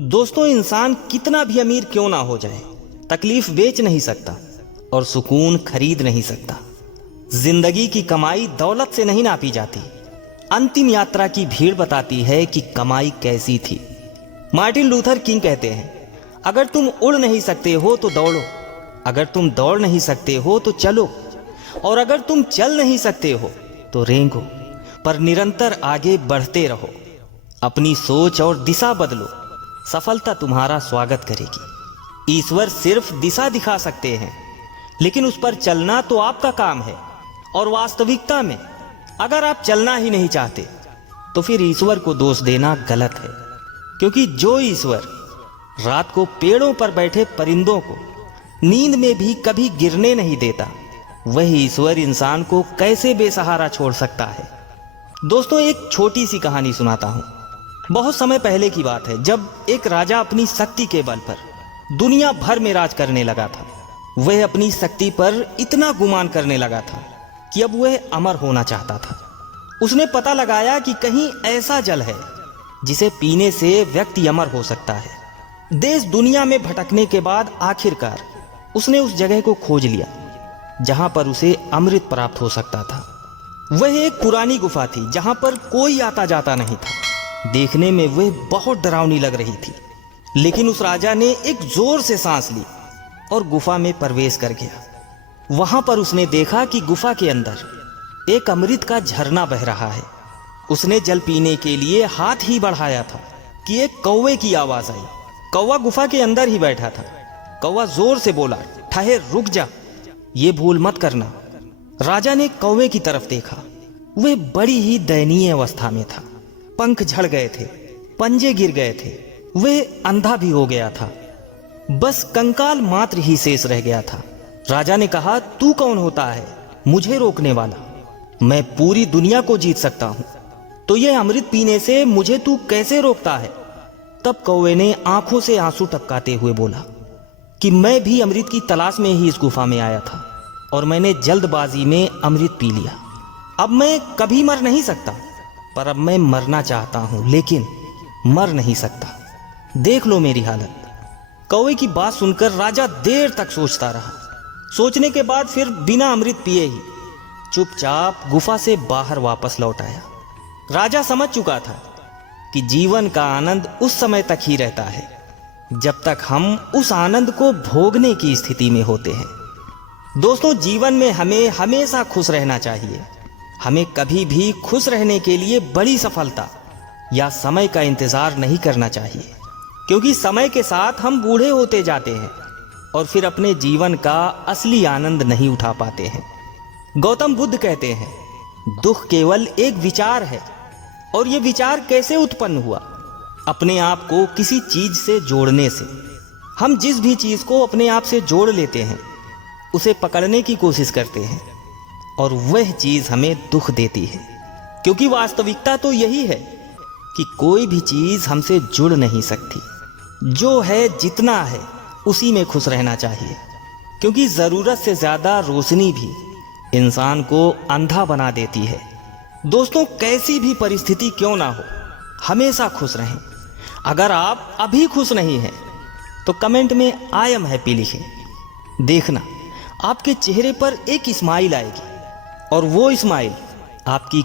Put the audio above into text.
दोस्तों, इंसान कितना भी अमीर क्यों ना हो जाए, तकलीफ बेच नहीं सकता और सुकून खरीद नहीं सकता। जिंदगी की कमाई दौलत से नहीं नापी जाती। अंतिम यात्रा की भीड़ बताती है कि कमाई कैसी थी। मार्टिन लूथर किंग कहते हैं, अगर तुम उड़ नहीं सकते हो तो दौड़ो, अगर तुम दौड़ नहीं सकते हो तो चलो, और अगर तुम चल नहीं सकते हो तो रेंगो, पर निरंतर आगे बढ़ते रहो। अपनी सोच और दिशा बदलो, सफलता तुम्हारा स्वागत करेगी। ईश्वर सिर्फ दिशा दिखा सकते हैं, लेकिन उस पर चलना तो आपका काम है। और वास्तविकता में अगर आप चलना ही नहीं चाहते तो फिर ईश्वर को दोष देना गलत है, क्योंकि जो ईश्वर रात को पेड़ों पर बैठे परिंदों को नींद में भी कभी गिरने नहीं देता, वही ईश्वर इंसान को कैसे बेसहारा छोड़ सकता है। दोस्तों, एक छोटी सी कहानी सुनाता हूं। बहुत समय पहले की बात है, जब एक राजा अपनी शक्ति के बल पर दुनिया भर में राज करने लगा था। वह अपनी शक्ति पर इतना गुमान करने लगा था कि अब वह अमर होना चाहता था। उसने पता लगाया कि कहीं ऐसा जल है जिसे पीने से व्यक्ति अमर हो सकता है। देश दुनिया में भटकने के बाद आखिरकार उसने उस जगह को खोज लिया जहां पर उसे अमृत प्राप्त हो सकता था। वह एक पुरानी गुफा थी जहां पर कोई आता जाता नहीं था। देखने में वह बहुत डरावनी लग रही थी, लेकिन उस राजा ने एक जोर से सांस ली और गुफा में प्रवेश कर गया। वहां पर उसने देखा कि गुफा के अंदर एक अमृत का झरना बह रहा है। उसने जल पीने के लिए हाथ ही बढ़ाया था कि एक कौवे की आवाज आई। कौवा गुफा के अंदर ही बैठा था। कौवा जोर से बोला, ठहर, रुक जा, ये भूल मत करना। राजा ने कौवे की तरफ देखा। वह बड़ी ही दयनीय अवस्था में था। पंख झड़ गए थे, पंजे गिर गए थे, वह अंधा भी हो गया था। बस कंकाल मात्र ही शेष रह गया था। राजा ने कहा, तू कौन होता है मुझे रोकने वाला? मैं पूरी दुनिया को जीत सकता हूं, तो यह अमृत पीने से मुझे तू कैसे रोकता है? तब कौवे ने आंखों से आंसू टपकाते हुए बोला कि मैं भी अमृत की तलाश में ही इस गुफा में आया था और मैंने जल्दबाजी में अमृत पी लिया। अब मैं कभी मर नहीं सकता, पर अब मैं मरना चाहता हूं, लेकिन मर नहीं सकता। देख लो मेरी हालत। कौवे की बात सुनकर राजा देर तक सोचता रहा। सोचने के बाद फिर बिना अमृत पिए ही चुपचाप गुफा से बाहर वापस लौट आया। राजा समझ चुका था कि जीवन का आनंद उस समय तक ही रहता है जब तक हम उस आनंद को भोगने की स्थिति में होते हैं। दोस्तों, जीवन में हमें हमेशा खुश रहना चाहिए। हमें कभी भी खुश रहने के लिए बड़ी सफलता या समय का इंतजार नहीं करना चाहिए, क्योंकि समय के साथ हम बूढ़े होते जाते हैं और फिर अपने जीवन का असली आनंद नहीं उठा पाते हैं। गौतम बुद्ध कहते हैं, दुख केवल एक विचार है। और यह विचार कैसे उत्पन्न हुआ? अपने आप को किसी चीज से जोड़ने से। हम जिस भी चीज को अपने आप से जोड़ लेते हैं, उसे पकड़ने की कोशिश करते हैं और वह चीज हमें दुख देती है, क्योंकि वास्तविकता तो यही है कि कोई भी चीज हमसे जुड़ नहीं सकती। जो है, जितना है, उसी में खुश रहना चाहिए, क्योंकि जरूरत से ज्यादा रोशनी भी इंसान को अंधा बना देती है। दोस्तों, कैसी भी परिस्थिति क्यों ना हो, हमेशा खुश रहें। अगर आप अभी खुश नहीं हैं तो कमेंट में आई एम हैप्पी लिखें। देखना, आपके चेहरे पर एक स्माइल आएगी और वो स्माइल आपकी